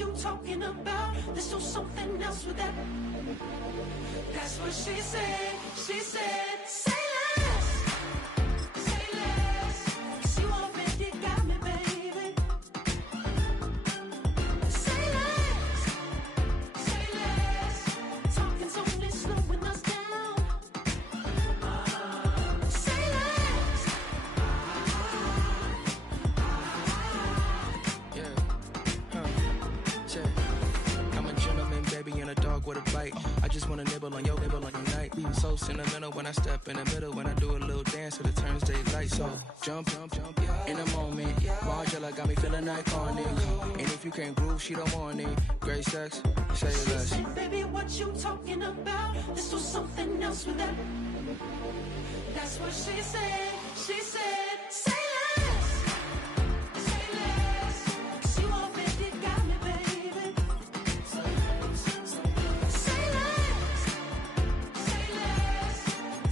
you talking about. There's still something else with that. That's what she said. She said, say less. Say less. 'Cause you already got me, baby. Say less. Say less. Talking's only slowing us down. Say less. I'm a gentleman, baby, and a dog with a bite. I just wanna nibble on your night. So sentimental when I step in the middle. When I do a little dance till it turns daylight. So jump, in the moment. Margella got me feeling iconic. And if you can't groove, she don't want it. Great sex, say less. She said, baby, what you talking about? There's still something else with that. That's what she said. She said, say less. Say less. 'Cause you already got me, baby. Say less. Say less.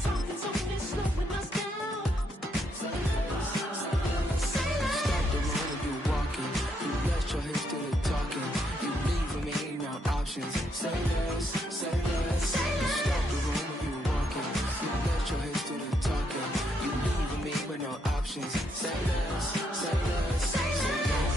Talking's only slowing us down. Say less. Stop the road when you walking. You rest your hips to the talking. You leaving me ain't no options. Say less, say less. Stop the road when you walking. You rest your hips to the talking. You leaving me with no options. Say less, say less, say less. Say less.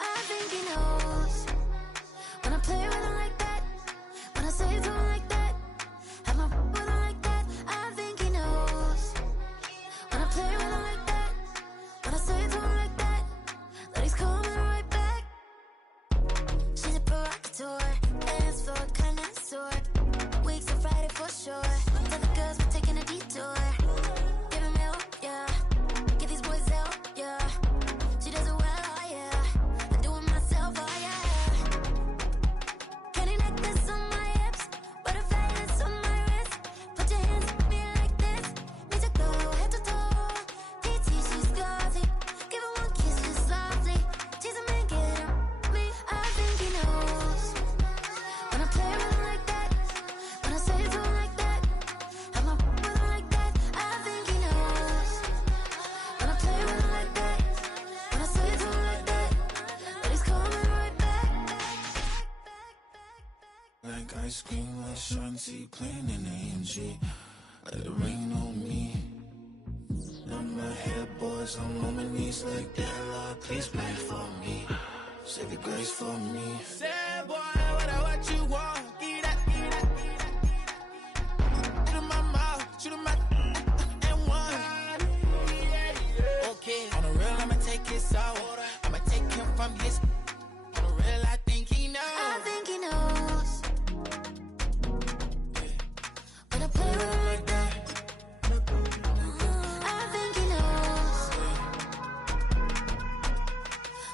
I think he knows when I play with him like that, when I say to him like that, have my with him like that. I think he knows when I play with him like that, when I say to him like that, that he's coming right back. She's a provocateur, dance floor connoisseur. Weeks on Friday for sure. Tell the girls we're taking a detour. Give him milk, yeah. Get these boys out, yeah. She does it well, oh yeah. I do it myself, oh yeah. Candy necklace on my hips, butterflies on my wrist. Put your hands on me like this. Need to go head to toe. TT, she's glossy. Give her one kiss just softly. Tease him and get him me. I think he knows when I play with him like that, when I say to him like that, have my with him like that. I think he knows when I play with him like that, when I say to him like that, that he's coming right back. Like ice cream with Shanti playing in AMG. Let it rain on me. Now my head boys, I'm on my knees like that. Lord, please pray for me. Save your grace for me. Sad boy, what you want? Get that, get that, get that. Shoot in my mouth, shoot in my and one. Okay, on the real, I'ma take his out. I'ma take him from his. On the real, I think he knows. I think he knows when I play with him like that. I think he knows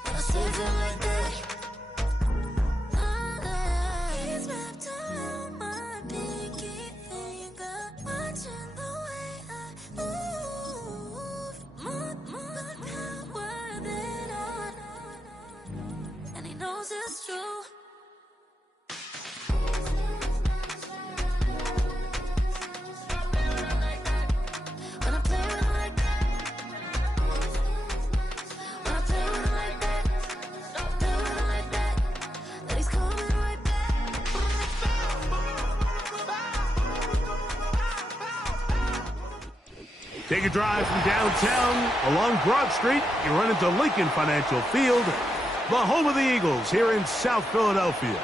when I say to him like that. He's wrapped around my pinky finger, watching the way I move. More power than on, and he knows it's true. When I play with him like that, when I play with him like that, play with him like that, that he's coming right back. Take a drive from downtown along Broad Street. You run into Lincoln Financial Field, the home of the Eagles here in South Philadelphia.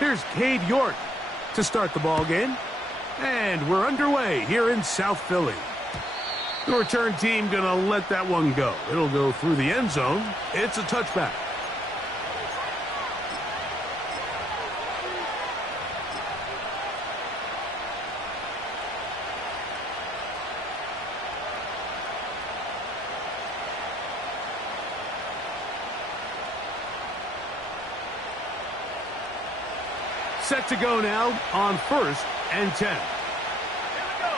Here's Cade York. to start the ball game. And we're underway here in South Philly. The return team going to let that one go. It'll go through the end zone. It's a touchback. Set to go now on 1st and 10. Here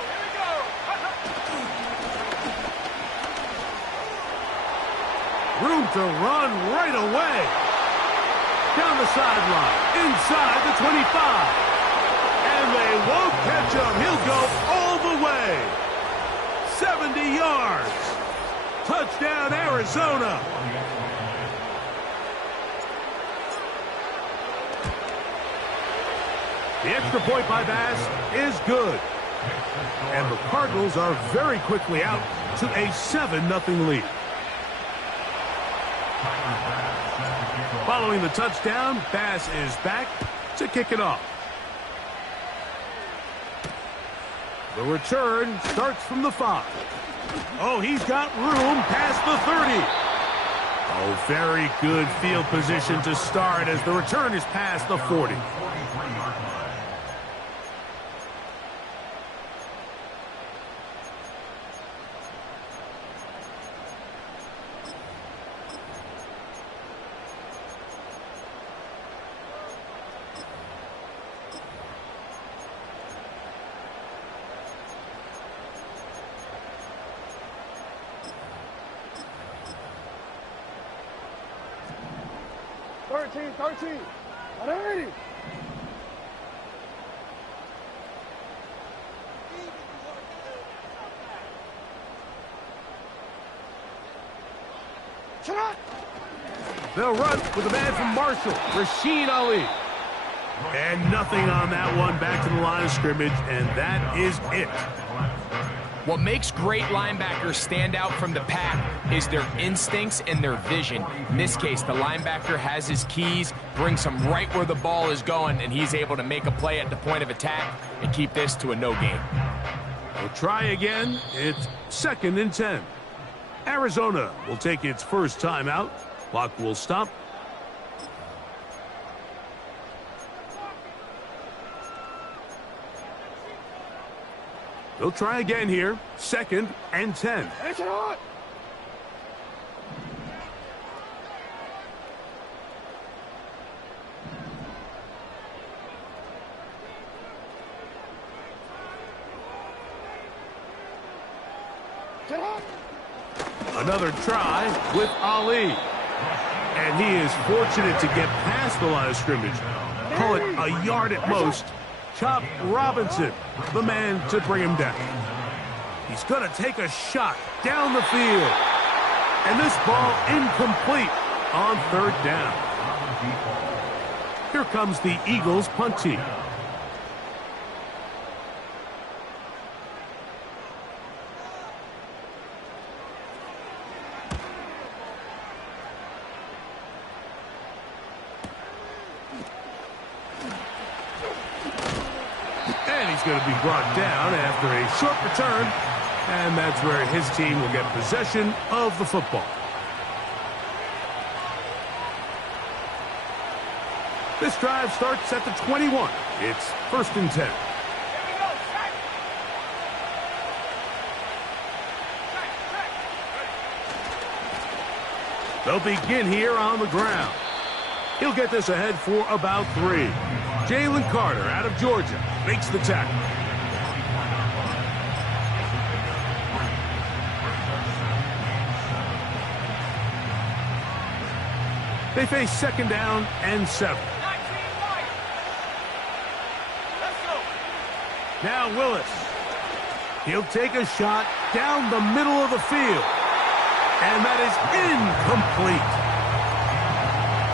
we go. Room to run right away. Down the sideline, inside the 25. And they won't catch him. He'll go all the way. 70 yards. Touchdown, Arizona. The extra point by Bass is good. And the Cardinals are very quickly out to a 7-0 lead. Following the touchdown, Bass is back to kick it off. The return starts from the 5. Oh, he's got room past the 30. Oh, very good field position to start as the return is past the 40. Thirteen. Alrighty. They'll run with a man from Marshall, Rashid Ali. And nothing on that one, back to the line of scrimmage, and that is it. What makes great linebackers stand out from the pack is their instincts and their vision. In this case, the linebacker has his keys, brings him right where the ball is going, and he's able to make a play at the point of attack and keep this to a no gain. We'll try again. It's 2nd and 10. Arizona will take its first timeout. Clock will stop. They'll try again here. 2nd and 10. Another try with Ali. And he is fortunate to get past the line of scrimmage. Call it a yard at most. Chop Robinson, the man to bring him down. He's going to take a shot down the field. And this ball incomplete on 3rd down. Here comes the Eagles punt team. Going to be brought down after a short return, and that's where his team will get possession of the football. This drive starts at the 21. It's 1st and 10. They'll begin here on the ground. He'll get this ahead for about 3. Jalen Carter out of Georgia makes the tackle. They face 2nd down and 7. Now Willis. He'll take a shot down the middle of the field. And that is incomplete.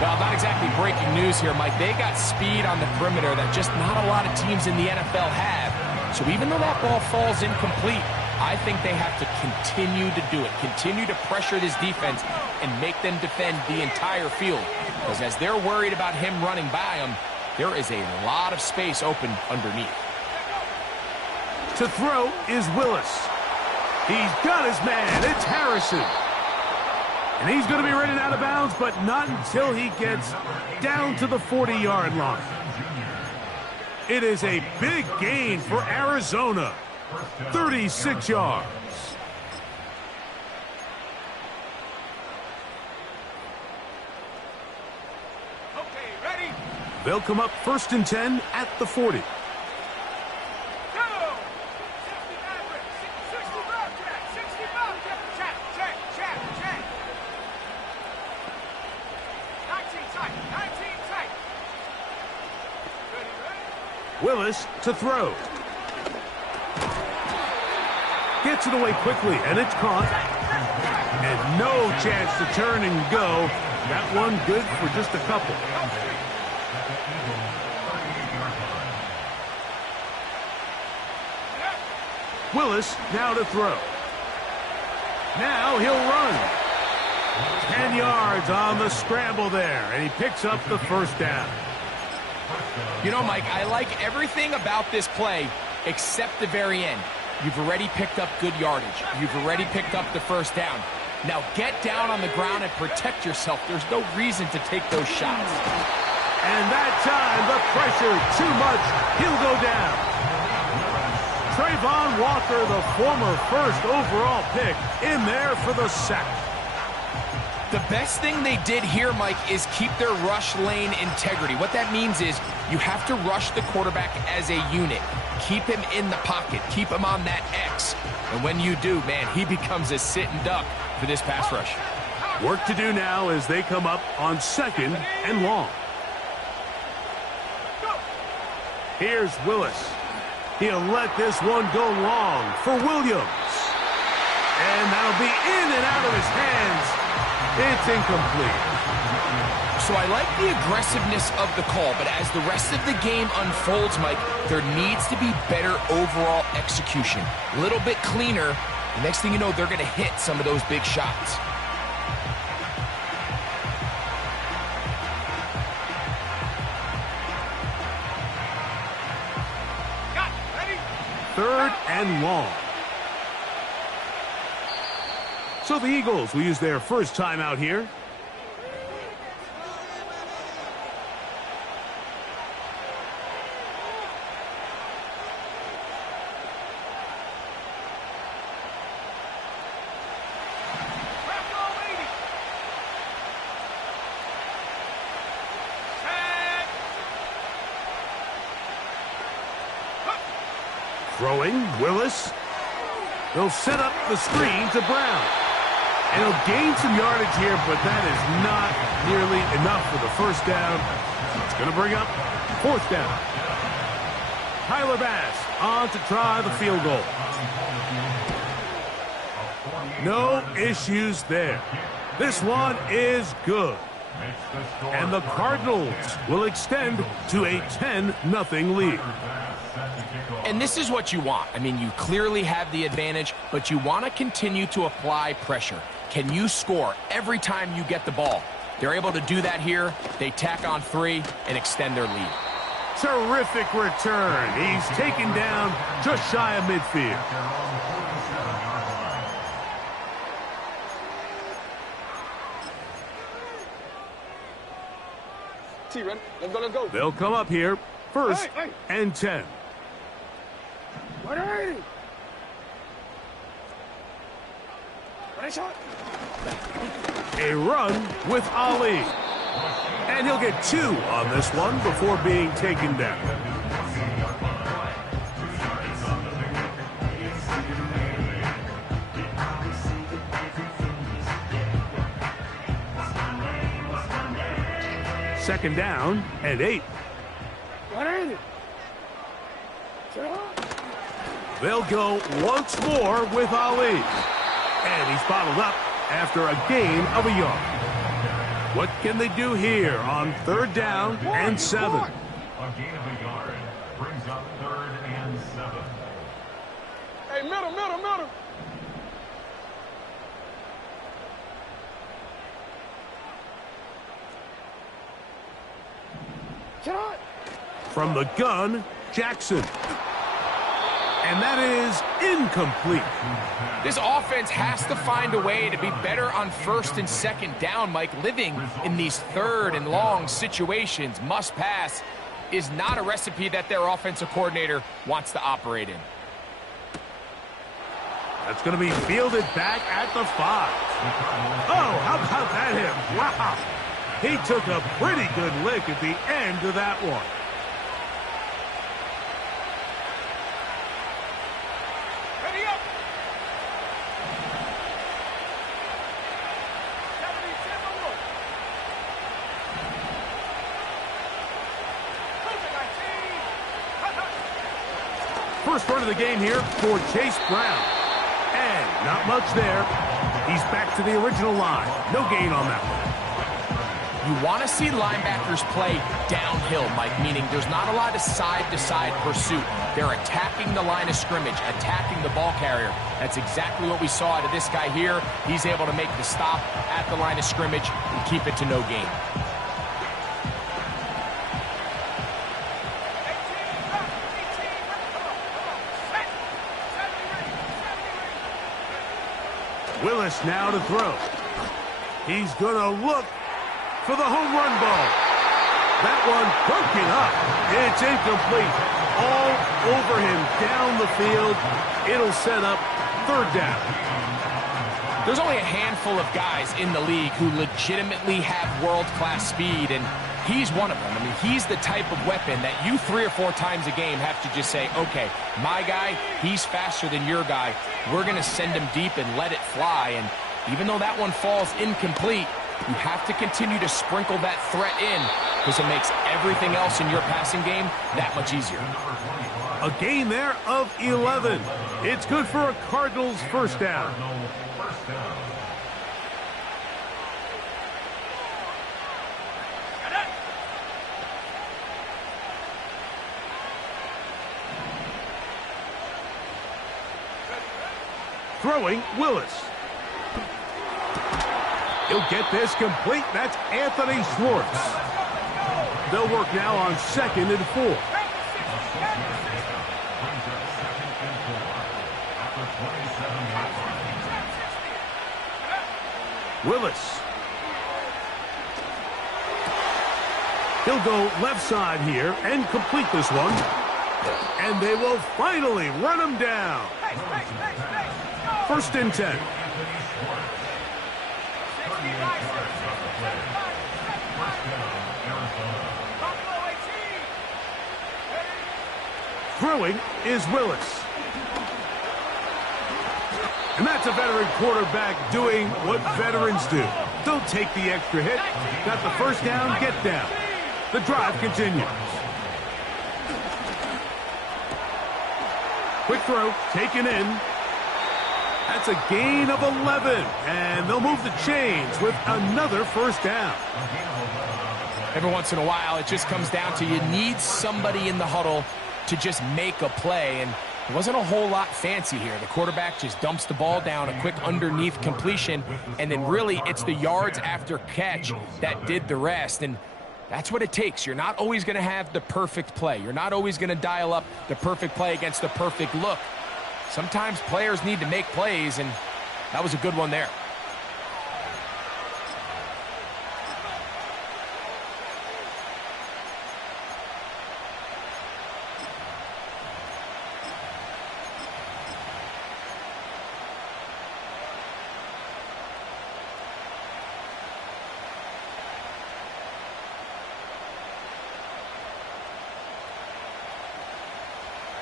Well, not exactly breaking news here, Mike. They got speed on the perimeter that just not a lot of teams in the NFL have. So even though that ball falls incomplete, I think they have to continue to do it. Continue to pressure this defense and make them defend the entire field. Because as they're worried about him running by them, there is a lot of space open underneath. To throw is Willis. He's got his man. It's Harrison. And he's going to be running out of bounds, but not until he gets down to the 40-yard line. It is a big gain for Arizona. 36 yards. Okay, ready? They'll come up 1st and 10 at the 40. Go! 65 check. Check. 19 tight. Ready? Willis to throw. Gets it away quickly, and it's caught. And no chance to turn and go. That one good for just a couple. Willis now to throw. Now he'll run. 10 yards on the scramble there, and he picks up the first down. You know, Mike, I like everything about this play except the very end. You've already picked up good yardage. You've already picked up the first down. Now get down on the ground and protect yourself. There's no reason to take those shots. And that time, the pressure too much. He'll go down. Trayvon Walker, the former first overall pick, in there for the sack. The best thing they did here, Mike, is keep their rush lane integrity. What that means is you have to rush the quarterback as a unit. Keep him in the pocket. Keep him on that X. And when you do, man, he becomes a sitting duck for this pass rush. Work to do now as they come up on 2nd and long. Here's Willis. He'll let this one go long for Williams. And that'll be in and out of his hands. It's incomplete. So I like the aggressiveness of the call, but as the rest of the game unfolds, Mike, there needs to be better overall execution. A little bit cleaner. The next thing you know, they're going to hit some of those big shots. Got it. Ready? 3rd and long. So the Eagles will use their first time out here. Throwing, Willis. They'll set up the screen to Brown. And he'll gain some yardage here, but that is not nearly enough for the first down. It's going to bring up 4th down. Tyler Bass on to try the field goal. No issues there. This one is good. And the Cardinals will extend to a 10-0 lead. And this is what you want. I mean, you clearly have the advantage, but you want to continue to apply pressure. Can you score every time you get the ball? They're able to do that here. They tack on 3 and extend their lead. Terrific return. He's taken down just shy of midfield. T-Ren, let's go. They'll come up here 1st and 10. Ready? Ready, shot. A run with Ali. And he'll get 2 on this one before being taken down. Second down and 8. Ready? They'll go once more with Ali. And he's bottled up after a gain of a yard. What can they do here on 3rd down and 7? A gain of a yard brings up 3rd and 7. Hey, middle. Shot. From the gun, Jackson. And that is incomplete. This offense has to find a way to be better on first and second down, Mike. Living in these third and long situations, must pass, is not a recipe that their offensive coordinator wants to operate in. That's going to be fielded back at the 5. Oh, how about that hit? Wow. He took a pretty good lick at the end of that one. First run of the game here for Chase Brown. And not much there. He's back to the original line. No gain on that one. You want to see linebackers play downhill, Mike, meaning there's not a lot of side-to-side pursuit. They're attacking the line of scrimmage, attacking the ball carrier. That's exactly what we saw out of this guy here. He's able to make the stop at the line of scrimmage and keep it to no gain. Willis now to throw. He's going to look for the home run ball. That one broken up. It's incomplete. All over him down the field. It'll set up third down. There's only a handful of guys in the league who legitimately have world-class speed, and he's one of them. I mean, he's the type of weapon that you 3 or 4 times a game have to just say, okay, my guy, he's faster than your guy. We're going to send him deep and let it fly. And even though that one falls incomplete, you have to continue to sprinkle that threat in because it makes everything else in your passing game that much easier. A gain there of 11. It's good for a Cardinals first down. Throwing, Willis. He'll get this complete. That's Anthony Schwartz. They'll work now on 2nd and 4. Willis. He'll go left side here and complete this one. And they will finally run him down. 1st and 10. Throwing is Willis. And that's a veteran quarterback doing what veterans do. Don't take the extra hit. Got the first down, get down. The drive continues. Quick throw, taken in. That's a gain of 11. And they'll move the chains with another first down. Every once in a while, it just comes down to you need somebody in the huddle to just make a play. And it wasn't a whole lot fancy here. The quarterback just dumps the ball down, a quick underneath completion, and then really it's the yards after catch that did the rest. And that's what it takes. You're not always going to have the perfect play. You're not always going to dial up the perfect play against the perfect look. Sometimes players need to make plays, and that was a good one there.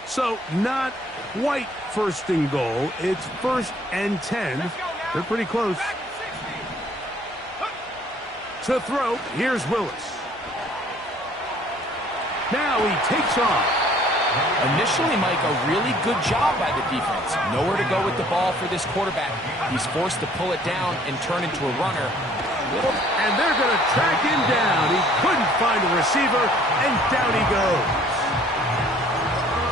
So not quite 1st and goal. It's 1st and 10. They're pretty close. To throw, here's Willis. Now he takes off. Initially, Mike, a really good job by the defense. Nowhere to go with the ball for this quarterback. He's forced to pull it down and turn into a runner. And they're going to track him down. He couldn't find a receiver, and down he goes.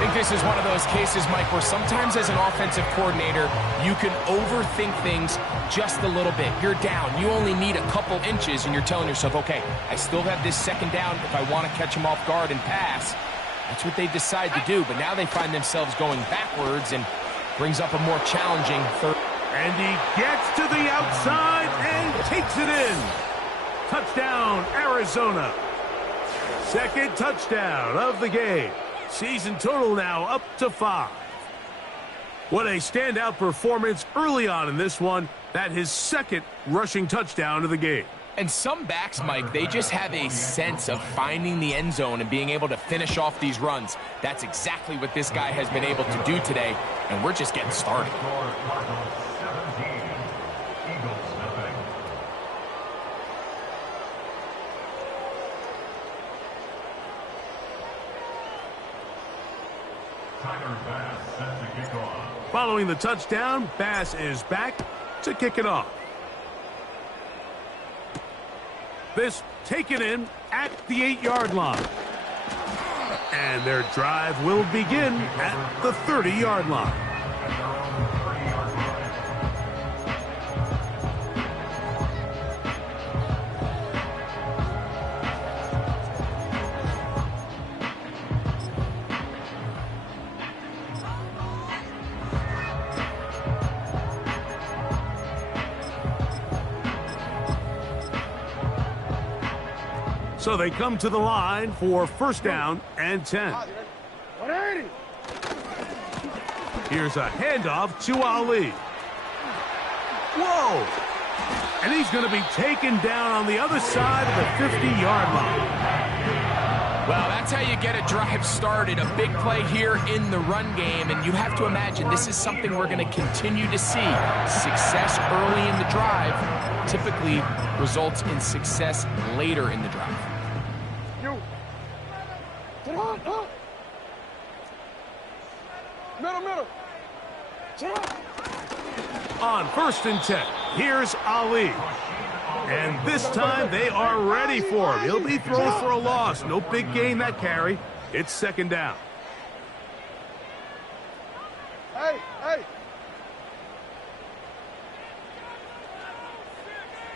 think this is one of those cases, Mike, where sometimes as an offensive coordinator, you can overthink things just a little bit. You're down. You only need a couple inches, and you're telling yourself, okay, I still have this second down if I want to catch him off guard and pass. That's what they decide to do, but now they find themselves going backwards and brings up a more challenging third. And he gets to the outside and takes it in. Touchdown, Arizona. Second touchdown of the game. Season total now up to 5. What a standout performance early on in this one. That his second rushing touchdown of the game. And some backs, Mike, they just have a sense of finding the end zone and being able to finish off these runs. That's exactly what this guy has been able to do today, and we're just getting started. Following the touchdown, Bass is back to kick it off. This taken in at the 8-yard line. And their drive will begin at the 30-yard line. So they come to the line for first down and 10. 180. Here's a handoff to Ali. Whoa! And he's going to be taken down on the other side of the 50-yard line. Well, that's how you get a drive started. A big play here in the run game, and you have to imagine this is something we're going to continue to see. Success early in the drive typically results in success later in the drive. Get on, up. Middle. Get up. On first and 10, here's Ali. And this time they are ready for him. He'll be thrown for a loss. No big gain that carry. It's second down. Hey.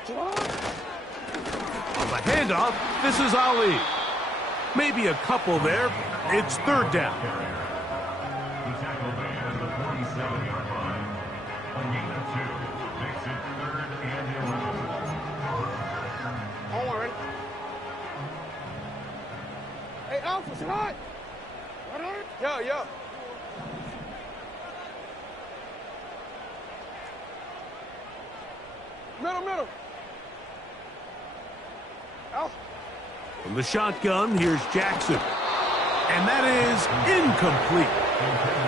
Get on. On the handoff, this is Ali. Maybe a couple there. It's third down. The tackle made at the 47-yard line. A gain of 2 makes it 3rd and 11. On one, ready? Hey, Alpha, sit high. Yeah. Middle. Alpha. From the shotgun, here's Jackson. And that is incomplete.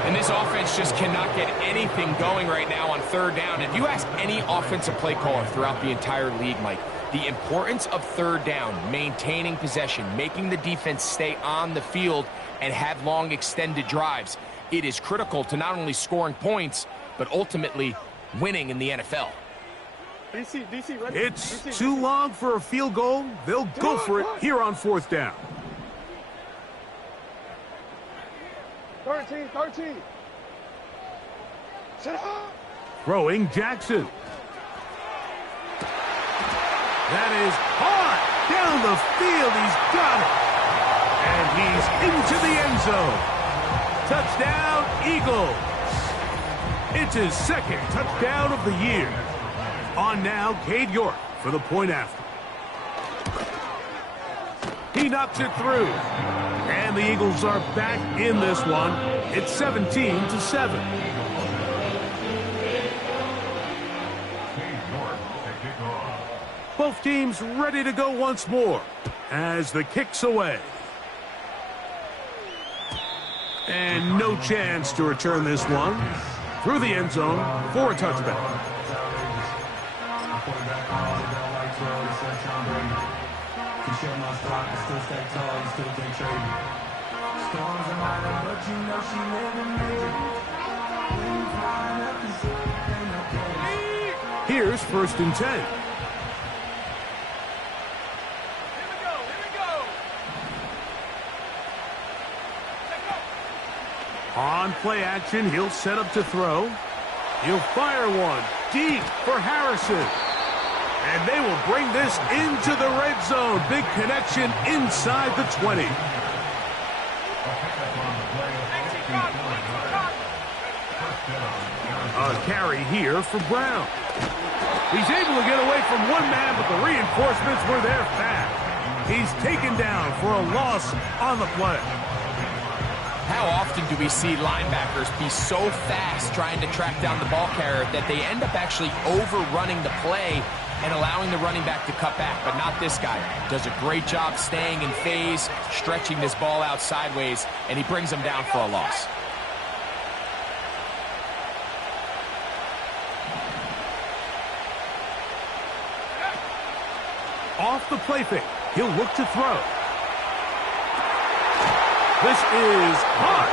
And this offense just cannot get anything going right now on third down. If you ask any offensive play caller throughout the entire league, Mike, the importance of third down, maintaining possession, making the defense stay on the field and have long extended drives, it is critical to not only scoring points, but ultimately winning in the NFL. DC, ready? It's DC, too long for a field goal. They'll go for it here on fourth down. 13. Sit up. Throwing Jackson. That is hard down the field. He's got it. And he's into the end zone. Touchdown, Eagles. It's his second touchdown of the year. On now, Cade York for the point after. He knocks it through. And the Eagles are back in this one. It's 17-7. Both teams ready to go once more as the kick's away. And no chance to return this one through the end zone for a touchback. Here's first and 10. On play action, he'll set up to throw. He'll fire one deep for Harrison. And they will bring this into the red zone. Big connection inside the 20. A carry here for Brown. He's able to get away from one man, but the reinforcements were there fast. He's taken down for a loss on the play. How often do we see linebackers be so fast trying to track down the ball carrier that they end up actually overrunning the play and allowing the running back to cut back? But not this guy. Does a great job staying in phase, stretching this ball out sideways, and he brings him down for a loss. Off the play fake, he'll look to throw. This is hot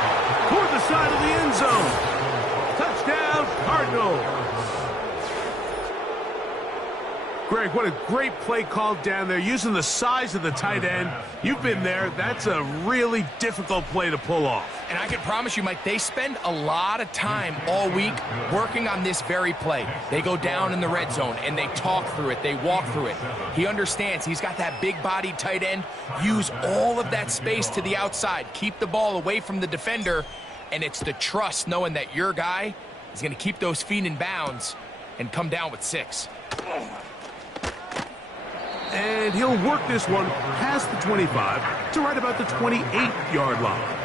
toward the side of the end zone. Touchdown, Cardinals. Greg, what a great play call down there, using the size of the tight end. You've been there. That's a really difficult play to pull off. And I can promise you, Mike, they spend a lot of time all week working on this very play. They go down in the red zone, and they talk through it. They walk through it. He understands he's got that big-bodied tight end. Use all of that space to the outside. Keep the ball away from the defender, and it's the trust knowing that your guy is going to keep those feet in bounds and come down with 6. And he'll work this one past the 25 to right about the 28-yard line.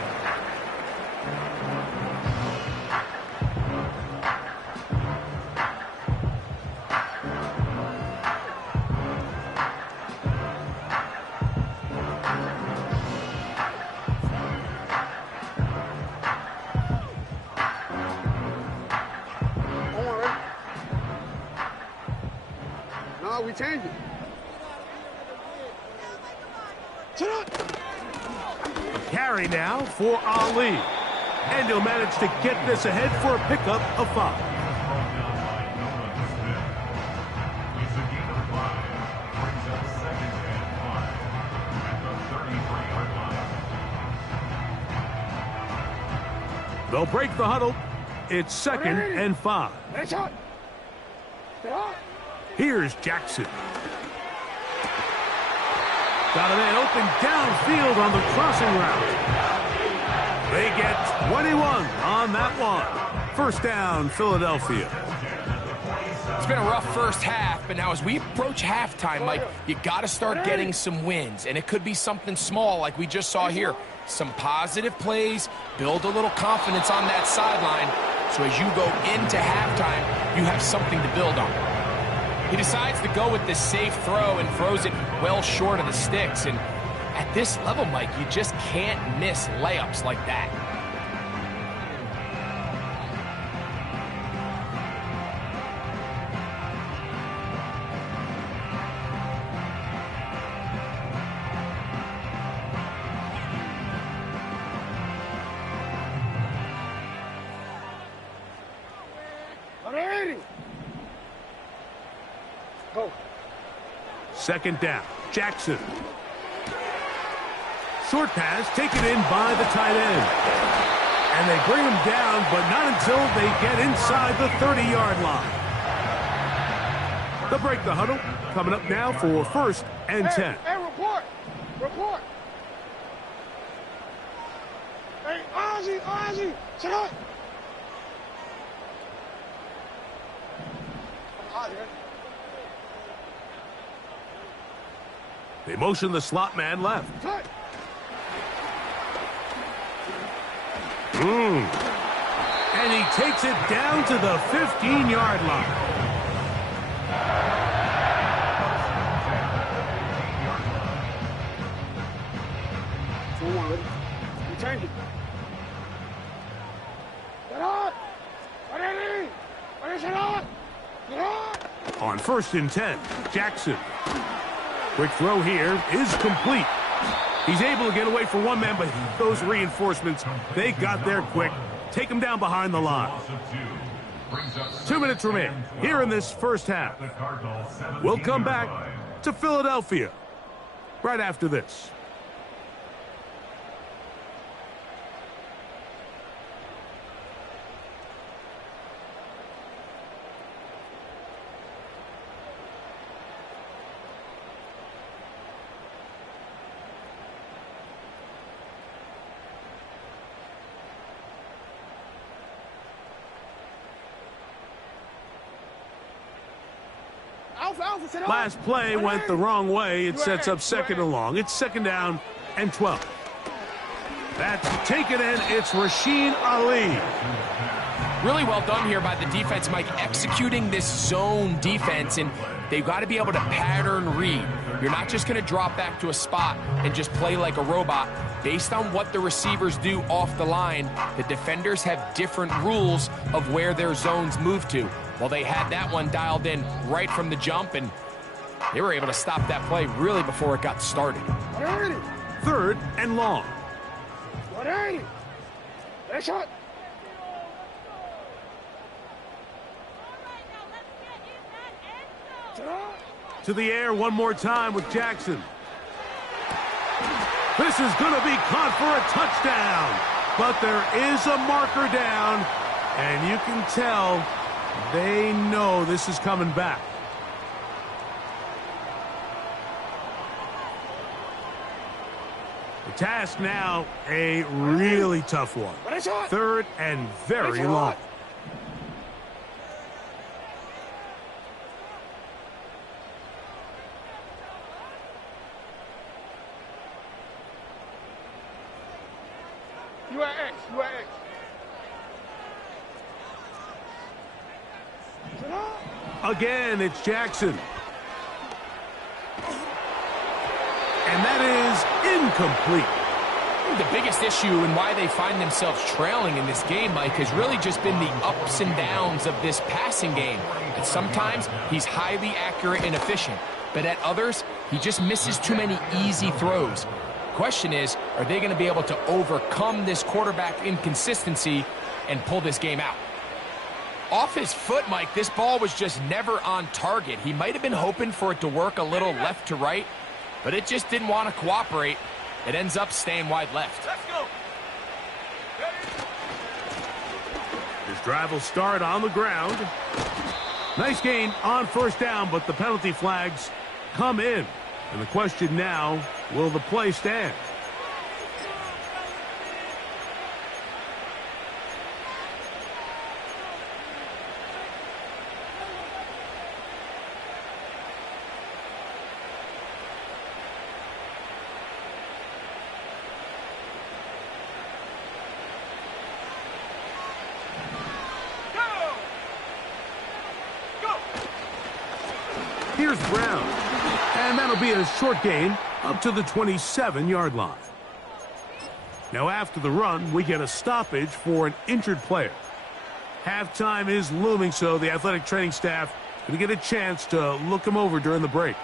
No, we changed it. Carry now for Ali. And he'll manage to get this ahead for a pickup of 5. They'll break the huddle. It's 2nd and 5. Here's Jackson. Got a man open downfield on the crossing route. They get 21 on that one. First down, Philadelphia. It's been a rough first half, but now as we approach halftime, Mike, you got to start getting some wins, and it could be something small like we just saw here. Some positive plays, build a little confidence on that sideline, so as you go into halftime, you have something to build on. He decides to go with this safe throw and throws it well short of the sticks. And at this level, Mike, you just can't miss layups like that. Second down, Jackson. Short pass taken in by the tight end. And they bring him down, but not until they get inside the 30-yard line. They'll break the huddle. Coming up now for 1st and 10. Hey, report. Report. Hey, Ozzy, sit up. They motion the slot man left. And he takes it down to the 15-yard line. We changed it. On 1st and 10, Jackson. Quick throw here is complete. He's able to get away from one man, but those reinforcements, they got there quick. Take him down behind the line. 2 minutes remain here in this first half. We'll come back to Philadelphia right after this. Alpha, sit down. Last play went the wrong way. It sets up second and long. It's second down and 12. That's taken in. It's Rasheen Ali. Really well done here by the defense, Mike, executing this zone defense, and they've got to be able to pattern read. You're not just going to drop back to a spot and just play like a robot. Based on what the receivers do off the line, the defenders have different rules of where their zones move to. Well, they had that one dialed in right from the jump, and they were able to stop that play really before it got started. 180. Third and long. 180. Next shot. Sit down. To the air one more time with Jackson. This is going to be caught for a touchdown. But there is a marker down, and you can tell they know this is coming back. The task now, a really tough one. Third and very long. You at X. Sit down. Again, it's Jackson. And that is incomplete. The biggest issue and why they find themselves trailing in this game, Mike, has really just been the ups and downs of this passing game. And sometimes he's highly accurate and efficient, but at others, he just misses too many easy throws. Question is, are they going to be able to overcome this quarterback inconsistency and pull this game out? Off his foot, Mike, this ball was just never on target. He might have been hoping for it to work a little left to right, but it just didn't want to cooperate. It ends up staying wide left. Let's go. His drive will start on the ground. Nice gain on first down, but the penalty flags come in. And the question now, will the play stand? Here's Brown. And that'll be a short gain up to the 27-yard line. Now after the run, we get a stoppage for an injured player. Halftime is looming, so the athletic training staff going to get a chance to look him over during the break.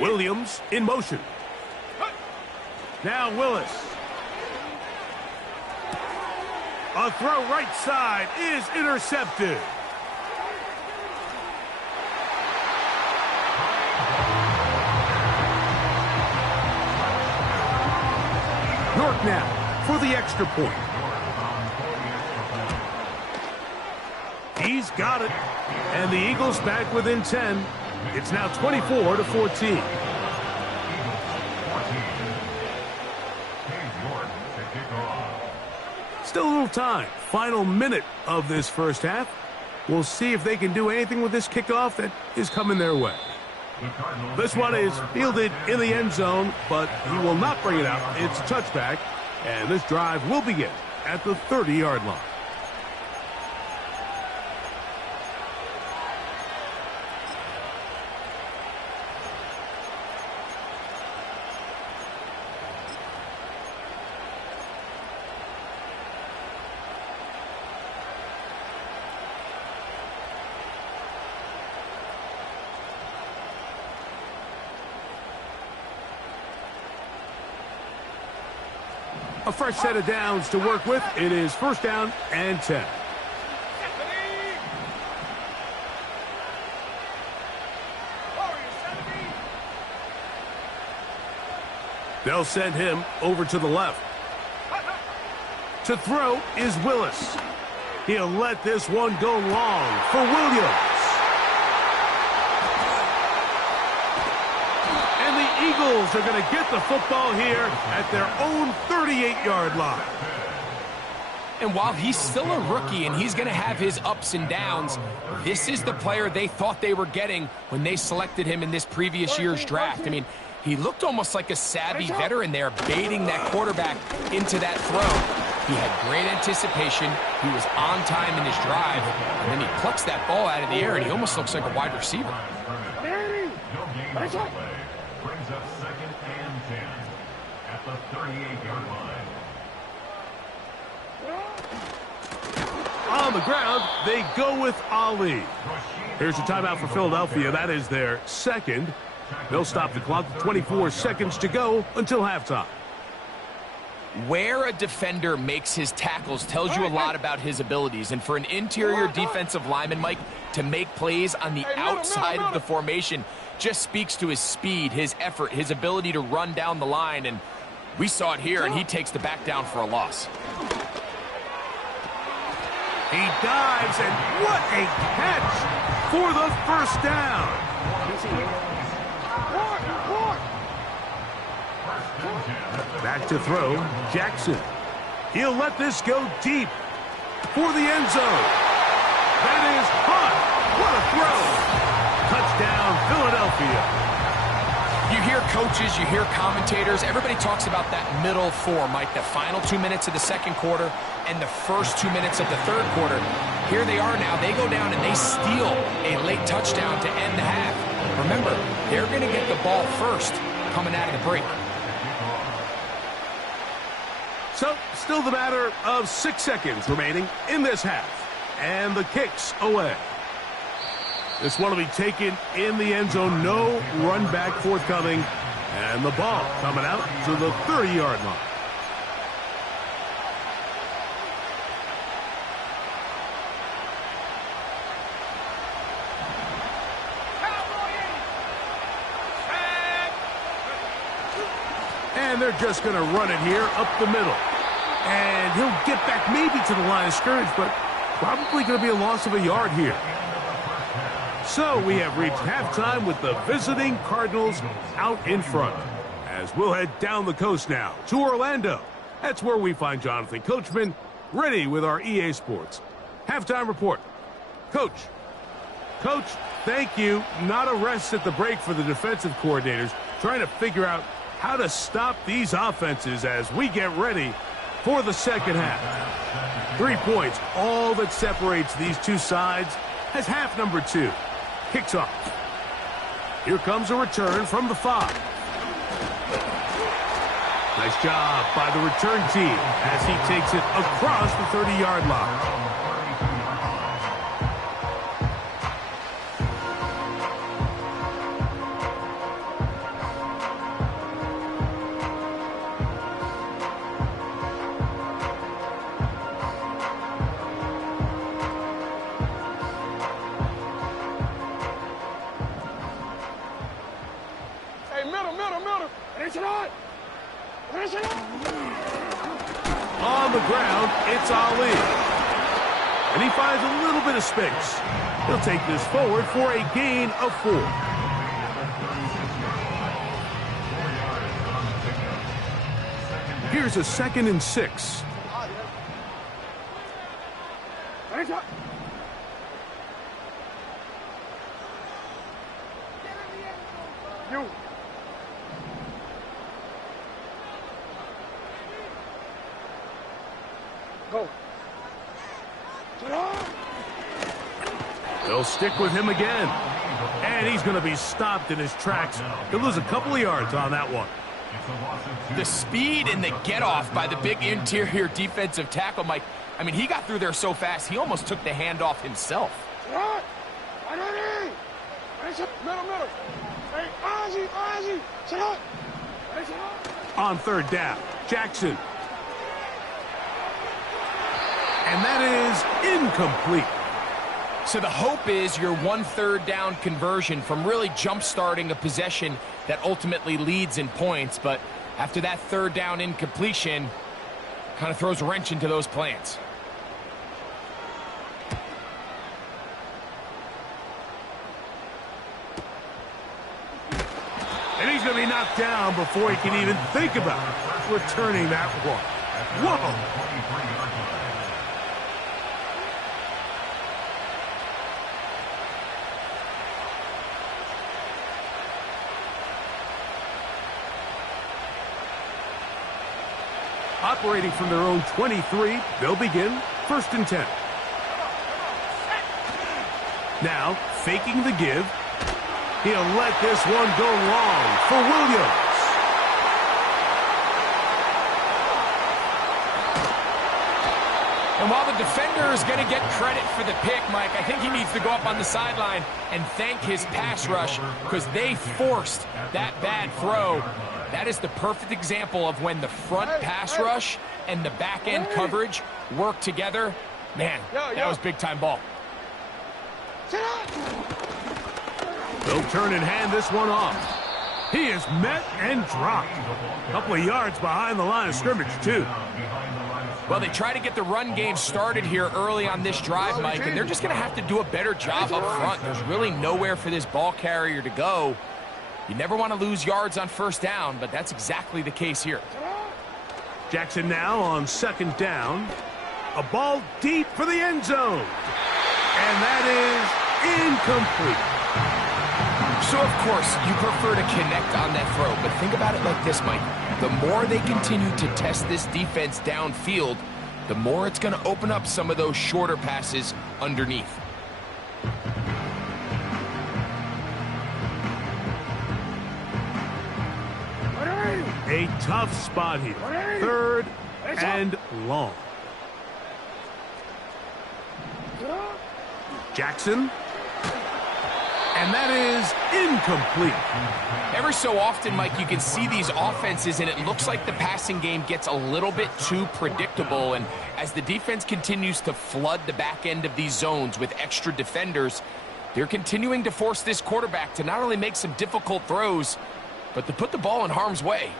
Williams in motion. Now Willis. A throw right side is intercepted. York now for the extra point. He's got it. And the Eagles back within 10. It's now 24-14. Still a little time. Final minute of this first half. We'll see if they can do anything with this kickoff that is coming their way. This one is fielded in the end zone, but he will not bring it out. It's a touchback, and this drive will begin at the 30-yard line. A fresh set of downs to work with. It is first down and 10. They'll send him over to the left. To throw is Willis. He'll let this one go long for Williams. And the Eagles are going to get the football here at their own 38-yard line. And while he's still a rookie and he's going to have his ups and downs, this is the player they thought they were getting when they selected him in this previous year's draft. I mean, he looked almost like a savvy veteran there, baiting that quarterback into that throw. He had great anticipation. He was on time in his drive, and then he plucks that ball out of the air, and he almost looks like a wide receiver. No gain on the play. Brings up 2nd and 10 at the 38-yard line. On the ground, they go with Ali. Here's a timeout for Philadelphia. That is their second. They'll stop the clock. 24 seconds to go until halftime. Where a defender makes his tackles tells you a lot about his abilities. And for an interior defensive lineman, Mike, to make plays on the outside of the formation just speaks to his speed, his effort, his ability to run down the line. And we saw it here, and he takes the back down for a loss. He dives, and what a catch for the first down. Back to throw, Jackson. He'll let this go deep for the end zone. That is hot. What a throw. Touchdown, Philadelphia. You hear coaches, you hear commentators, everybody talks about that middle four, Mike, the final 2 minutes of the second quarter and the first 2 minutes of the third quarter. Here they are now. They go down and they steal a late touchdown to end the half. Remember, they're going to get the ball first coming out of the break. So, still the matter of 6 seconds remaining in this half. And the kick's away. This one will be taken in the end zone. No run back forthcoming. And the ball coming out to the 30-yard line. And they're just going to run it here up the middle. And he'll get back maybe to the line of scrimmage, but probably going to be a loss of a yard here. So we have reached halftime with the visiting Cardinals out in front. As we'll head down the coast now to Orlando. That's where we find Jonathan Coachman ready with our EA Sports halftime report. Coach, thank you. Not a rest at the break for the defensive coordinators, trying to figure out how to stop these offenses as we get ready for the second half. 3 points, all that separates these two sides as half number 2 kicks off. Here comes a return from the 5. Nice job by the return team as he takes it across the 30-yard line. On the ground, it's Ali. And he finds a little bit of space. He'll take this forward for a gain of 4. Here's a 2nd and 6. Go. They'll stick with him again. And he's going to be stopped in his tracks. He'll lose a couple of yards on that one. The speed and the get-off by the big interior defensive tackle, Mike. I mean, he got through there so fast, he almost took the handoff himself. On third down, Jackson. And that is incomplete. So the hope is your 1/3 down conversion from really jump-starting a possession that ultimately leads in points. But after that 3rd down incompletion, kind of throws a wrench into those plans. And he's going to be knocked knocked down before he can even think about returning that one. Whoa! Operating from their own 23, they'll begin 1st and 10. Now, faking the give. He'll let this one go long for Williams. And while the defender is going to get credit for the pick, Mike, I think he needs to go up on the sideline and thank his pass rush because they forced that bad throw. That is the perfect example of when the front pass rush and the back end coverage work together. Man, that was big-time ball. They'll turn and hand this one off. He is met and dropped. A couple of yards behind the line of scrimmage, too. Well, they try to get the run game started here early on this drive, Mike, and they're just going to have to do a better job up front. There's really nowhere for this ball carrier to go. You never want to lose yards on 1st down, but that's exactly the case here. Jackson now on 2nd down. A ball deep for the end zone. And that is incomplete. So, of course, you prefer to connect on that throw, but think about it like this, Mike. The more they continue to test this defense downfield, the more it's going to open up some of those shorter passes underneath. A tough spot here. 3rd and long. Jackson. And that is incomplete. Every so often, Mike, you can see these offenses, and it looks like the passing game gets a little bit too predictable. And as the defense continues to flood the back end of these zones with extra defenders, they're continuing to force this quarterback to not only make some difficult throws, but to put the ball in harm's way.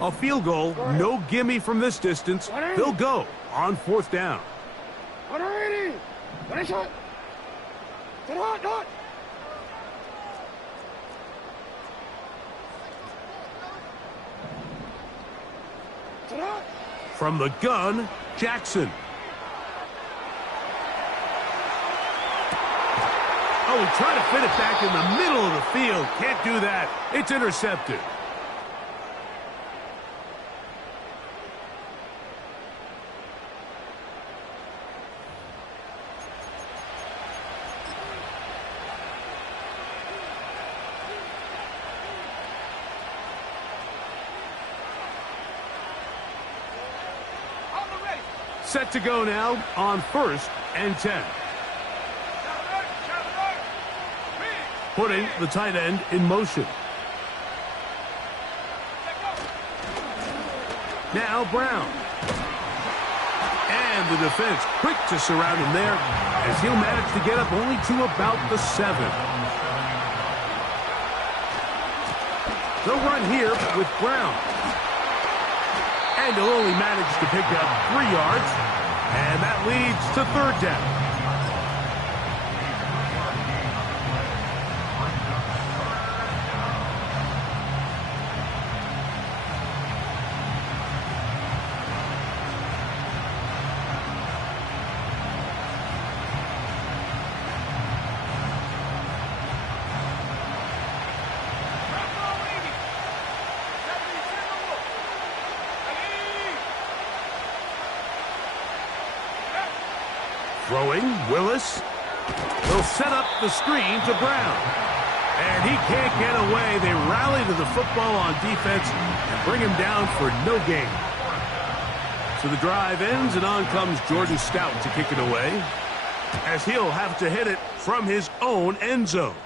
A field goal, no gimme from this distance. They'll go on 4th down. From the gun, Jackson. Oh, he tried to fit it back in the middle of the field. Can't do that. It's intercepted. Set to go now on 1st and 10. Putting the tight end in motion. Now Brown. And the defense quick to surround him there as he'll manage to get up only to about the 7. They'll run here with Brown. And he'll only manage to pick up 3 yards. And that leads to 3rd down. Throwing, Willis. They'll set up the screen to Brown. And he can't get away. They rally to the football on defense and bring him down for no gain. So the drive ends, and on comes Jordan Stout to kick it away, as he'll have to hit it from his own end zone.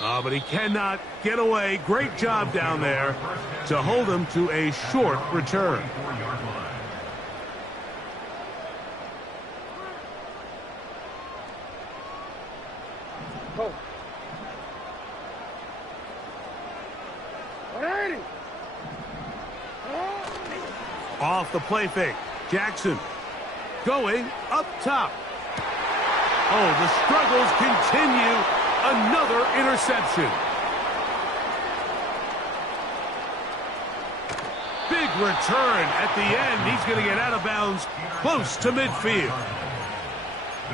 But he cannot get away. Great job down there to hold him to a short return. Off the play fake. Jackson going up top. Oh, the struggles continue Another interception. Big return at the end. He's going to get out of bounds close to midfield.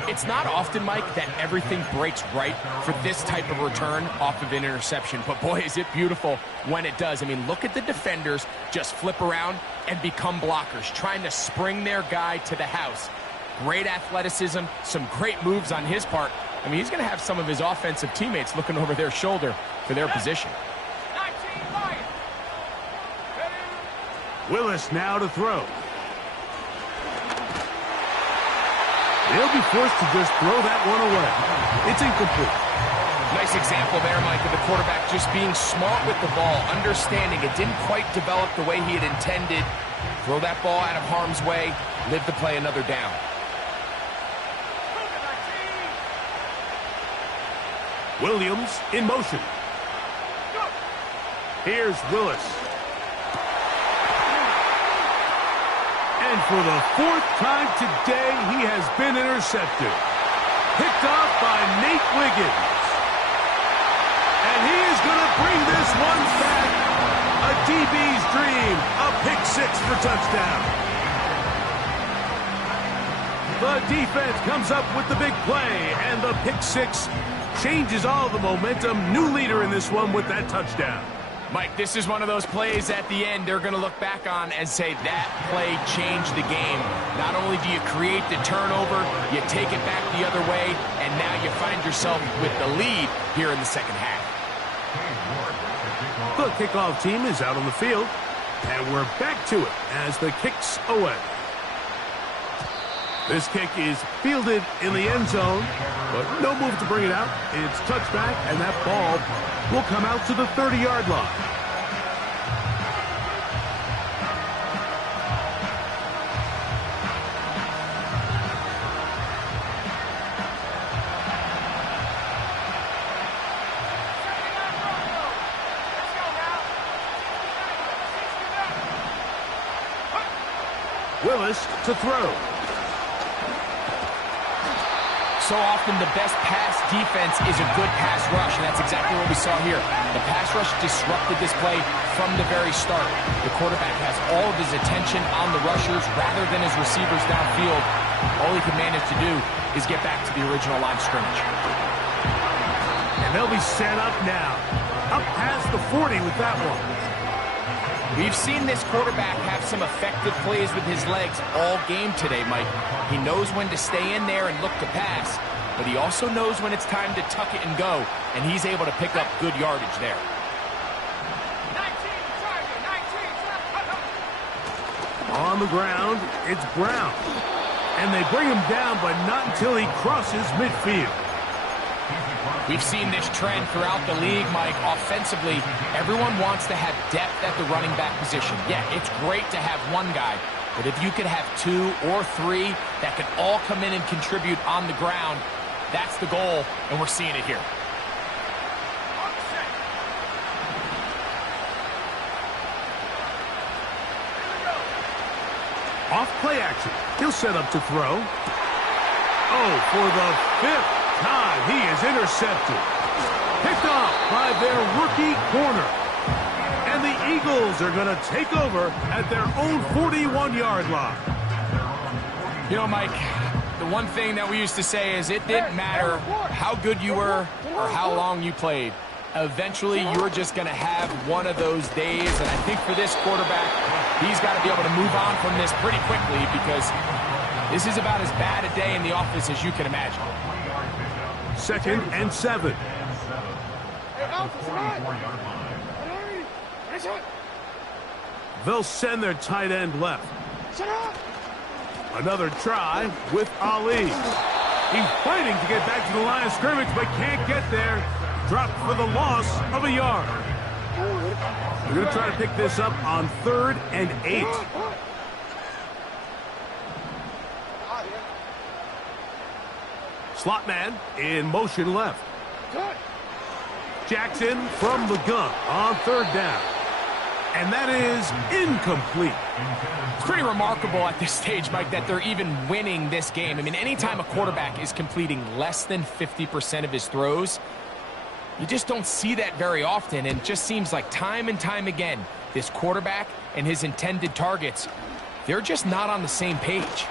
It's not often, Mike, that everything breaks right for this type of return off of an interception. But boy, is it beautiful when it does. I mean, look at the defenders just flip around and become blockers, trying to spring their guy to the house. Great athleticism, some great moves on his part. I mean, he's going to have some of his offensive teammates looking over their shoulder for their position. Willis now to throw. They'll be forced to just throw that one away. It's incomplete. Nice example there, Mike, of the quarterback just being smart with the ball, understanding it didn't quite develop the way he had intended. Throw that ball out of harm's way, live to play another down. Williams in motion. Here's Willis. And for the fourth time today, he has been intercepted. Picked off by Nate Wiggins. And he is going to bring this one back. A DB's dream. A pick six for touchdown. The defense comes up with the big play, and the pick six changes all the momentum. New leader in this one with that touchdown. Mike, this is one of those plays at the end they're going to look back on and say that play changed the game. Not only do you create the turnover, you take it back the other way, and now you find yourself with the lead here in the second half. The kickoff team is out on the field, and we're back to it as the kick's away. This kick is fielded in the end zone, but no move to bring it out. It's touchback, and that ball will come out to the 30-yard line. Willis to throw. So often the best pass defense is a good pass rush, and that's exactly what we saw here. The pass rush disrupted this play from the very start. The quarterback has all of his attention on the rushers rather than his receivers downfield. All he can manage to do is get back to the original line of scrimmage. And they'll be set up now. Up past the 40 with that one. We've seen this quarterback have some effective plays with his legs all game today, Mike. He knows when to stay in there and look to pass, but he also knows when it's time to tuck it and go, and he's able to pick up good yardage there. On the ground, it's Brown. And they bring him down, but not until he crosses midfield. We've seen this trend throughout the league, Mike. Offensively, everyone wants to have depth at the running back position. Yeah, it's great to have one guy, but if you could have two or three that could all come in and contribute on the ground, that's the goal, and we're seeing it here. Off play action. He'll set up to throw. Oh, for the fifth time, he is intercepted. Picked off by their rookie corner. And the Eagles are going to take over at their own 41-yard line. You know, Mike, the one thing that we used to say is it didn't matter how good you were or how long you played. Eventually, you're just going to have one of those days, and I think for this quarterback, he's got to be able to move on from this pretty quickly because this is about as bad a day in the office as you can imagine. 2nd and 7. They'll send their tight end left. Another try with Ali. He's fighting to get back to the line of scrimmage, but can't get there. Dropped for the loss of a yard. They're going to try to pick this up on 3rd and 8. Slot man in motion left. Jackson from the gun on 3rd down. And that is incomplete. It's pretty remarkable at this stage, Mike, that they're even winning this game. I mean, anytime a quarterback is completing less than 50% of his throws, You just don't see that very often, and it just seems like time and time again, this quarterback and his intended targets, they're just not on the same page.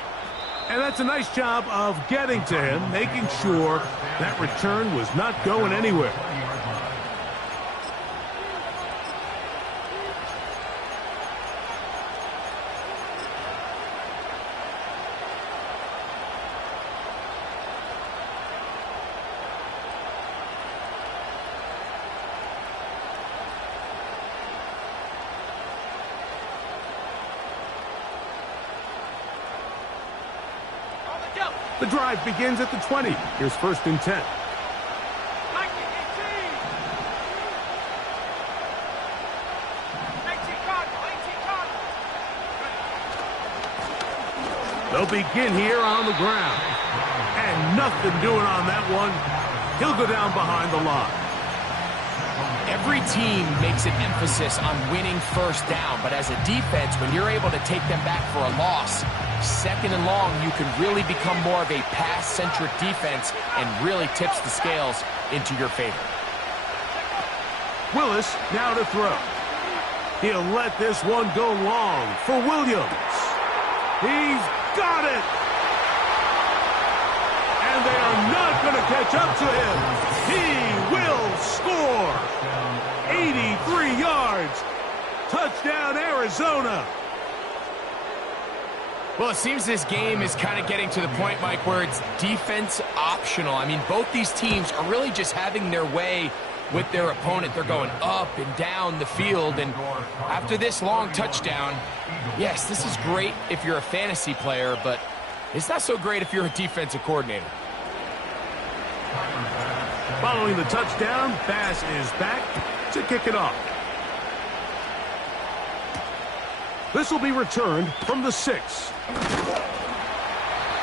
And that's a nice job of getting to him, making sure that return was not going anywhere. The drive begins at the 20. Here's 1st and 10. They'll begin here on the ground. And nothing doing on that one. He'll go down behind the line. Every team makes an emphasis on winning 1st down, but as a defense, when you're able to take them back for a loss, 2nd and long, you can really become more of a pass-centric defense and really tips the scales into your favor. Willis now to throw. He'll let this one go long for Williams. He's got it! And they are not going to catch up to him. He will score! 83 yards. Touchdown, Arizona. Well, it seems this game is kind of getting to the point, Mike, where it's defense optional. I mean, both these teams are really just having their way with their opponent. They're going up and down the field, and after this long touchdown, yes, this is great if you're a fantasy player, but it's not so great if you're a defensive coordinator. Following the touchdown, Bass is back to kick it off. This will be returned from the 6.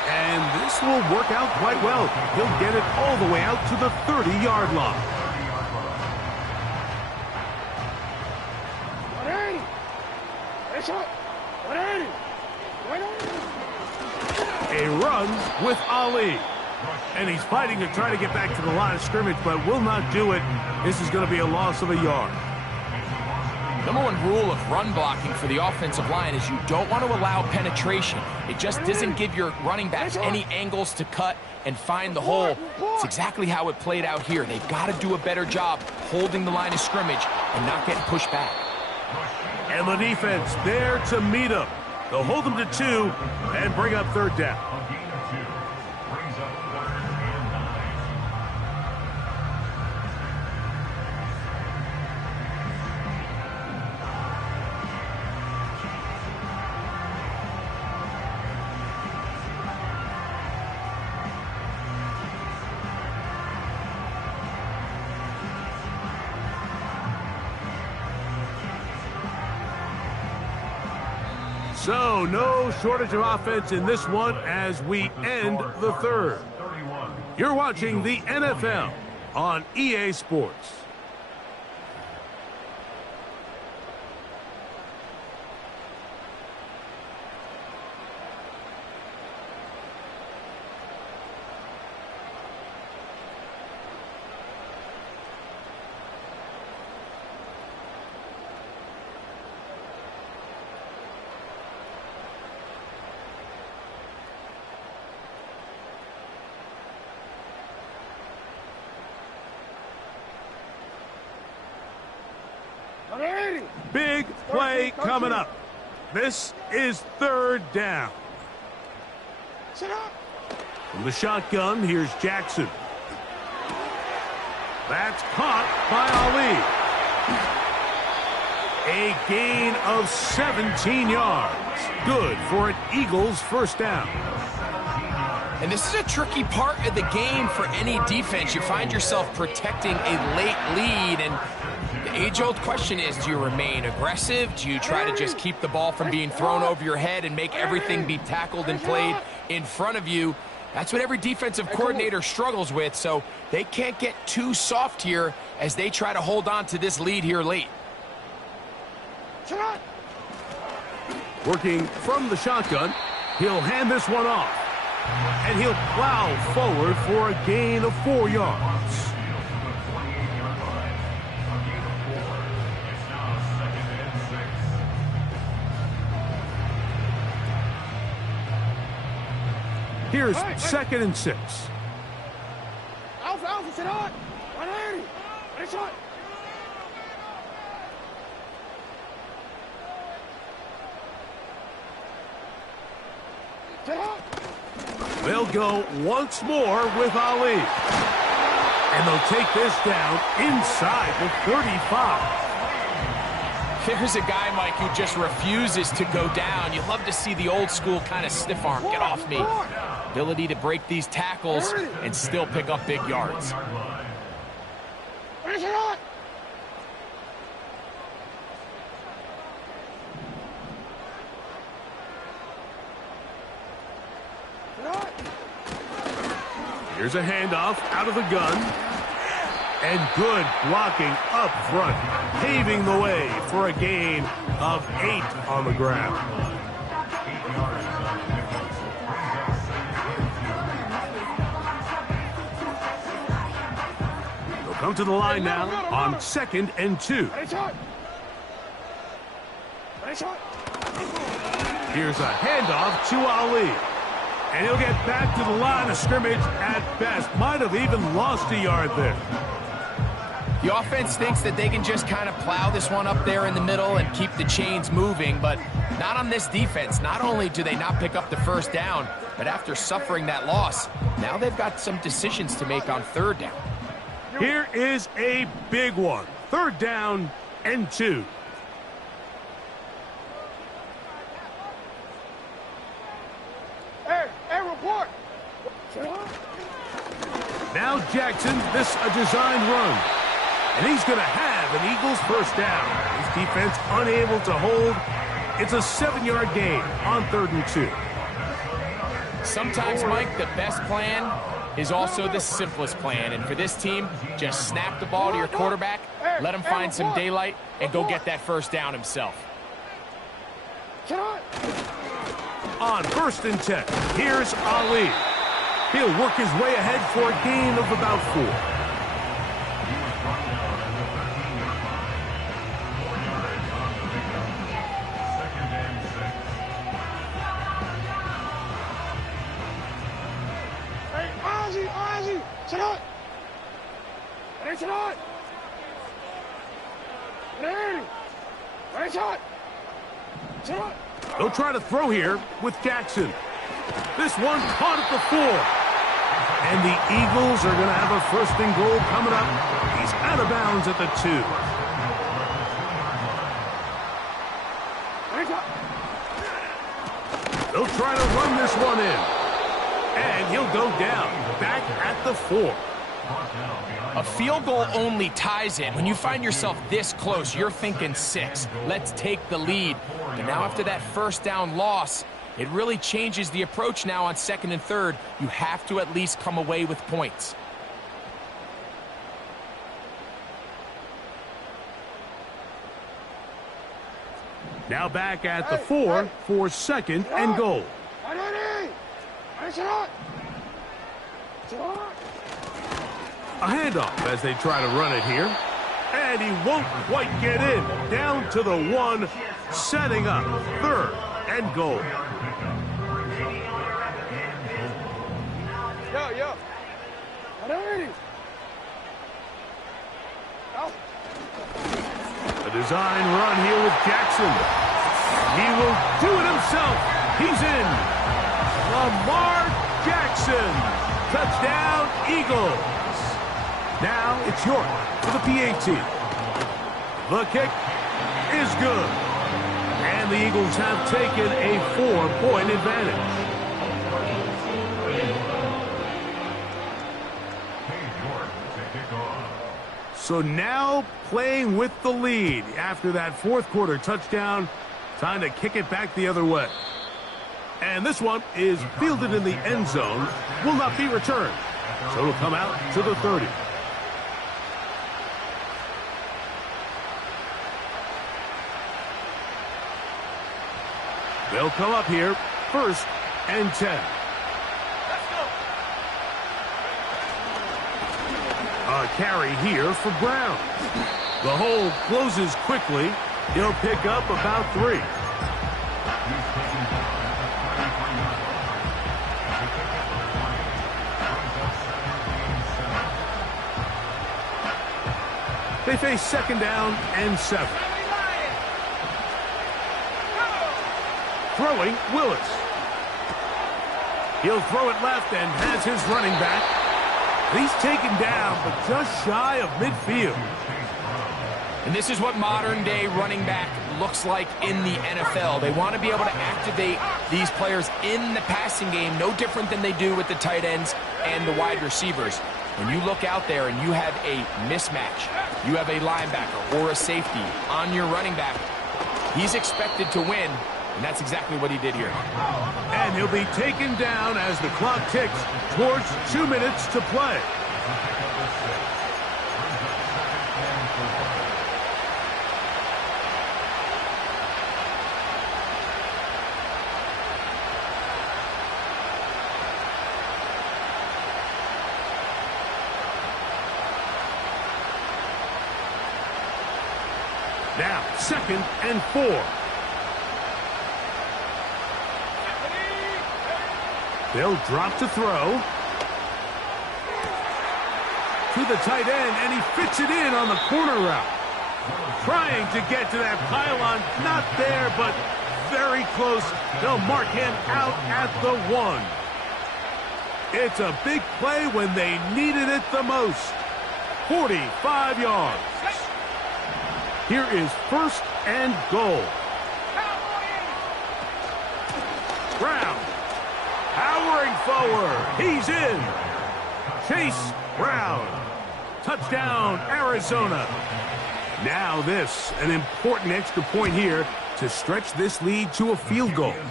And this will work out quite well. He'll get it all the way out to the 30-yard line. 180. Headshot. 180. 180. A run with Ali. And he's fighting to try to get back to the line of scrimmage, but will not do it. This is going to be a loss of a yard. Number one rule of run blocking for the offensive line is you don't want to allow penetration. It just doesn't give your running backs any angles to cut and find the hole. It's exactly how it played out here. They've got to do a better job holding the line of scrimmage and not getting pushed back. And the defense there to meet him. They'll hold them to 2 and bring up 3rd down. So, no shortage of offense in this one as we end the 3rd. You're watching the NFL on EA Sports. Big play coming up. This is 3rd down. From the shotgun, here's Jackson. That's caught by Ali. A gain of 17 yards. Good for an Eagles 1st down. And this is a tricky part of the game for any defense. You find yourself protecting a late lead, and the age-old question is, do you remain aggressive? Do you try to just keep the ball from being thrown over your head and make everything be tackled and played in front of you? That's what every defensive coordinator struggles with, so they can't get too soft here as they try to hold on to this lead here late. Working from the shotgun, he'll hand this one off. And he'll plow forward for a gain of 4 yards. Here's 2nd and 6. Alpha, sit on. 180. Ready, shot. Sit on. They'll go once more with Ali. And they'll take this down inside the 35. There's a guy, Mike, who just refuses to go down. You love to see the old school kind of stiff arm. Get off me. Ability to break these tackles and still pick up big yards. Here's a handoff out of the gun. And good blocking up front, paving the way for a gain of 8 on the ground. They'll come to the line now on 2nd and 2. Here's a handoff to Ali. And he'll get back to the line of scrimmage at best. Might have even lost a yard there. The offense thinks that they can just kind of plow this one up there in the middle and keep the chains moving, but not on this defense. Not only do they not pick up the first down, but after suffering that loss, now they've got some decisions to make on 3rd down. Here is a big one. 3rd down and 2. Hey, report. Now Jackson, this a designed run. And he's going to have an Eagles first down. His defense unable to hold. It's a 7-yard gain on 3rd and 2. Sometimes, Mike, the best plan is also the simplest plan. And for this team, just snap the ball to your quarterback, let him find some daylight, and go get that first down himself. On 1st and 10, here's Ali. He'll work his way ahead for a gain of about 4. They'll try to throw here with Jackson. This one caught at the 4. And the Eagles are going to have a 1st and goal coming up. He's out of bounds at the 2. They'll try to run this one in. And he'll go down back at the 4. A field goal only ties it. When you find yourself this close, you're thinking 6. Let's take the lead. But now after that first down loss, it really changes the approach now on 2nd and 3rd. You have to at least come away with points. Now back at the 4 for 2nd and goal. A handoff as they try to run it here. And he won't quite get in. Down to the 1, setting up 3rd and goal. A design run here with Jackson. He will do it himself. He's in. Lamar Jackson. Touchdown, Eagles. Now it's York for the PAT. The kick is good. And the Eagles have taken a 4-point advantage. So now playing with the lead after that 4th quarter touchdown. Time to kick it back the other way. And this one is fielded in the end zone. Will not be returned. So it'll come out to the 30. They'll come up here, 1st and 10. A carry here for Brown. The hole closes quickly. He'll pick up about 3. They face second down and 7. Throwing, Willis. He'll throw it left and has his running back. He's taken down, but just shy of midfield. And this is what modern-day running back looks like in the NFL. They want to be able to activate these players in the passing game, no different than they do with the tight ends and the wide receivers. When you look out there and you have a mismatch, you have a linebacker or a safety on your running back, he's expected to win, and that's exactly what he did here. And he'll be taken down as the clock ticks towards 2 minutes to play. Now, 2nd and 4. They'll drop to throw. To the tight end, and he fits it in on the corner route. Trying to get to that pylon. Not there, but very close. They'll mark him out at the 1. It's a big play when they needed it the most. 45 yards. Here is 1st and goal. Brown. Powering forward. He's in. Chase Brown. Touchdown, Arizona. Now this, an important extra point here to stretch this lead to a field goal. Makes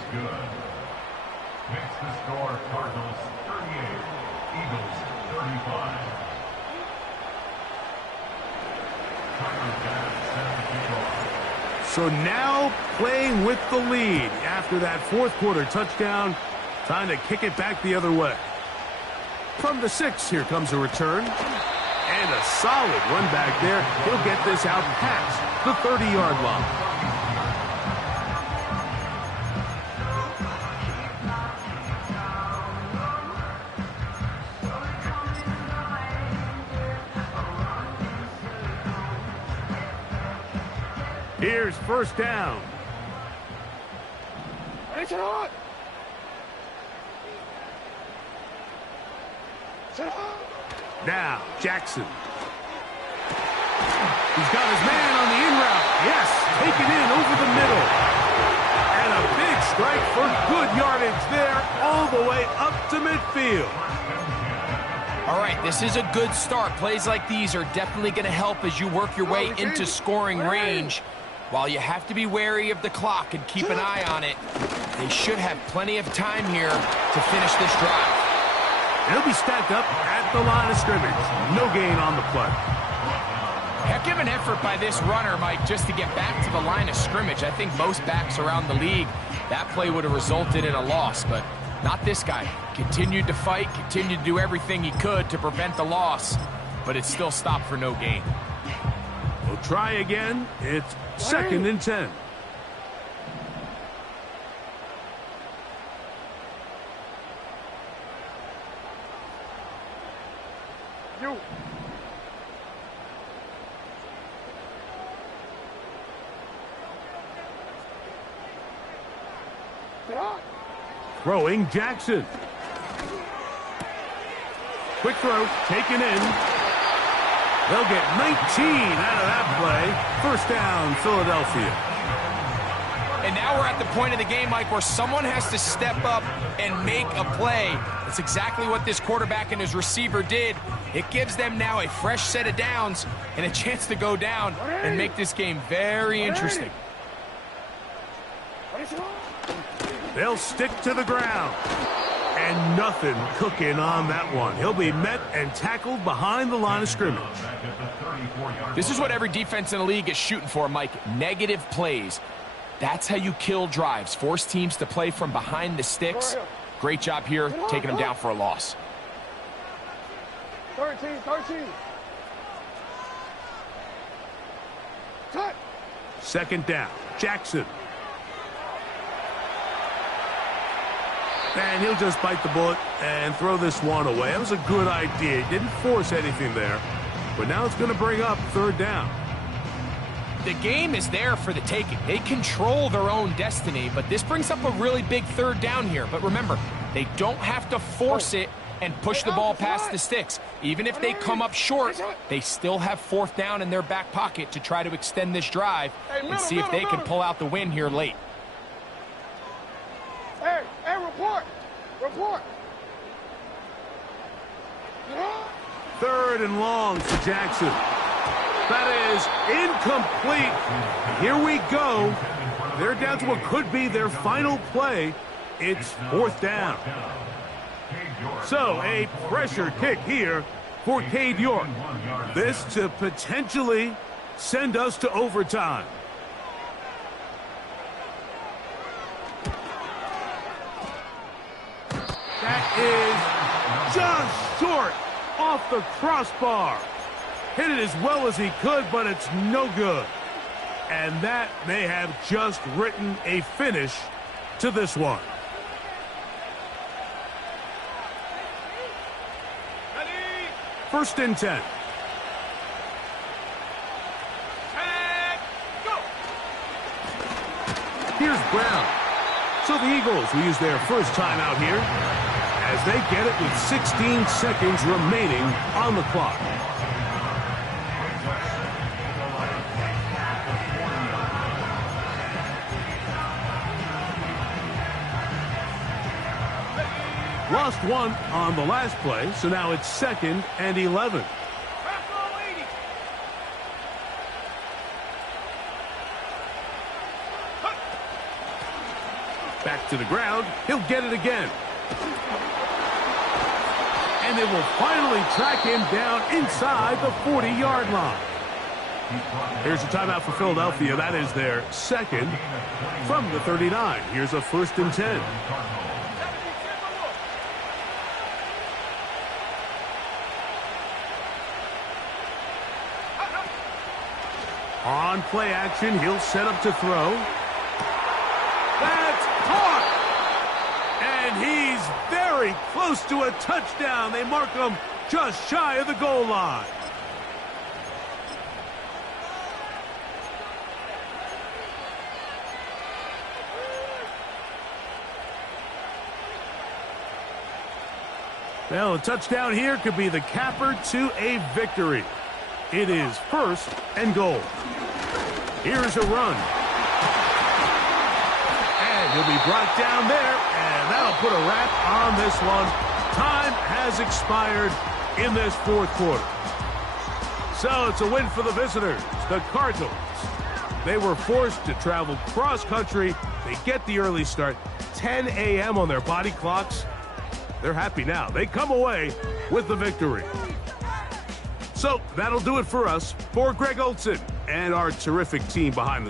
the score Cardinals 38, Eagles 35. So now playing with the lead after that 4th quarter touchdown. Time to kick it back the other way. From the 6, here comes a return. And a solid run back there. He'll get this out past the 30-yard line. Here's 1st down. It's hot. Now, Jackson. He's got his man on the in route. Yes, taken in over the middle. And a big strike for good yardage there all the way up to midfield. All right, this is a good start. Plays like these are definitely going to help as you work your way into scoring range. While you have to be wary of the clock and keep an eye on it, they should have plenty of time here to finish this drive. He'll be stacked up at the line of scrimmage. No gain on the play. Heck of an effort by this runner, Mike, just to get back to the line of scrimmage. I think most backs around the league, that play would have resulted in a loss, but not this guy. Continued to fight, continued to do everything he could to prevent the loss, but it still stopped for no gain. We'll try again. It's 2nd and 10. You. Throwing Jackson. Quick throw, taken in. They'll get 19 out of that play. 1st down, Philadelphia. And now we're at the point of the game, Mike, where someone has to step up and make a play. That's exactly what this quarterback and his receiver did. It gives them now a fresh set of downs and a chance to go down and make this game very interesting. They'll stick to the ground. And nothing cooking on that one. He'll be met and tackled behind the line of scrimmage. This is what every defense in the league is shooting for, Mike. Negative plays. That's how you kill drives. Force teams to play from behind the sticks. Great job here, taking them down for a loss. 13. Cut. 2nd down, Jackson. And he'll just bite the bullet and throw this one away. That was a good idea. He didn't force anything there. but now it's going to bring up third down. The game is there for the taking. They control their own destiny, but this brings up a really big third down here. But remember, they don't have to force it and push the ball past the sticks. Even if they come up short, they still have fourth down in their back pocket to try to extend this drive and see if they can pull out the win here late. Hey, report! Report! Third and long for Jackson. That is incomplete. Here we go. They're down to what could be their final play. It's fourth down. So a pressure kick here for Cade York. This to potentially send us to overtime. That is just short off the crossbar. Hit it as well as he could, but it's no good. And that may have just written a finish to this one. First and 10. Here's Brown. So the Eagles will use their first timeout here as they get it with 16 seconds remaining on the clock. Lost one on the last play, so now it's 2nd and 11. Back to the ground. He'll get it again. And they will finally track him down inside the 40-yard line. Here's a timeout for Philadelphia. That is their second from the 39. Here's a 1st and 10. On play action, he'll set up to throw. That's caught! And he's very close to a touchdown. They mark him just shy of the goal line. Well, a touchdown here could be the capper to a victory. It is 1st and goal. Here's a run. And he'll be brought down there, and that'll put a wrap on this one. Time has expired in this fourth quarter. So it's a win for the visitors, the Cardinals. They were forced to travel cross-country. They get the early start, 10 a.m. on their body clocks. They're happy now. They come away with the victory. So that'll do it for us. For Greg Olson and our terrific team behind the